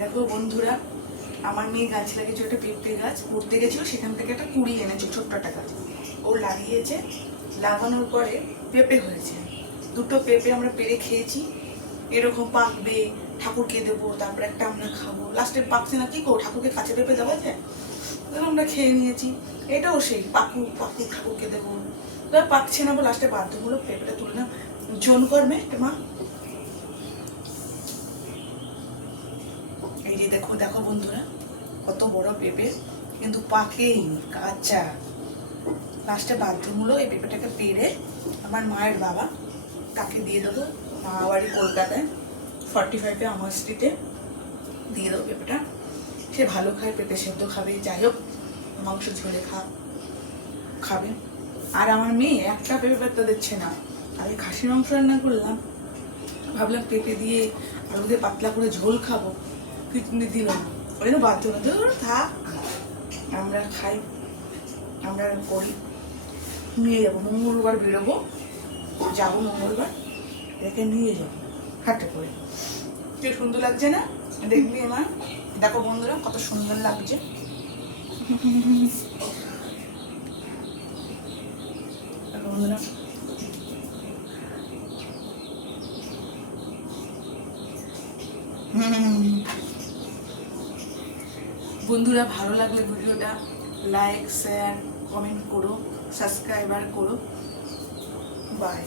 দেখো বন্ধুরা, আমার মেয়ে গাছ লাগিয়েছে, একটা পেঁপে গাছ পড়তে গেছিল, সেখান থেকে একটা কুড়ি এনেছে, ছোট্ট একটা গাছ ও লাগিয়েছে। লাগানোর পরে পেঁপে হয়েছে, দুটো পেঁপে আমরা পেরে খেয়েছি। এরকম পাকবে, ঠাকুরকে দেবো, তারপরে একটা আমরা খাবো। লাস্টে পাকছে না, কি করবো, ঠাকুরকে কাঁচা পেঁপে দেওয়া যায়, আমরা খেয়ে নিয়েছি। এটাও সেই পাকু পাকু, ঠাকুরকে দেবো, পাকছে না, লাস্টে বাধ্যমূলক পেঁপেটা তুলে না জোন করবে মা। এই যে দেখো দেখো বন্ধুরা, কত বড় পেঁপে, কিন্তু পাকেই কাঁচা। লাস্টে বাধ্যমূলক এই পেঁপেটাকে পেরে আমার মায়ের বাবা তাকে দিয়ে দেবো। মা বাড়ি কলকাতায় 45-এ আমার স্ট্রিটে দিয়ে দেবো পেঁপেটা। সে ভালো খায়, পেঁপে সেদ্ধ খাবে, যাই হোক মাংস ঝোলে খাবে। আর আমার মেয়ে একটা পেঁপে পাত্তা দিচ্ছে না। আমি খাসির মাংস রান্না করলাম, ভাবলাম পেঁপে দিয়ে আলু দিয়ে পাতলা করে ঝোল খাবো, কিন্তু দিল না। ওই জন্য বাধ্য না, ধর থাক, আমরা খাই, আমরা করি। নিয়ে যাবো, মঙ্গলবার বেরোবো, যাবো মঙ্গলবার, এটাকে নিয়ে যাবো হাটে করে। কি সুন্দর লাগছে না, দেখবি মা? দেখো বন্ধুরা, কত সুন্দর লাগছে। বন্ধুরা, বন্ধুরা ভালো লাগলে ভিডিওটা লাইক, শেয়ার, কমেন্ট করো, সাবস্ক্রাইবার করো। বাই।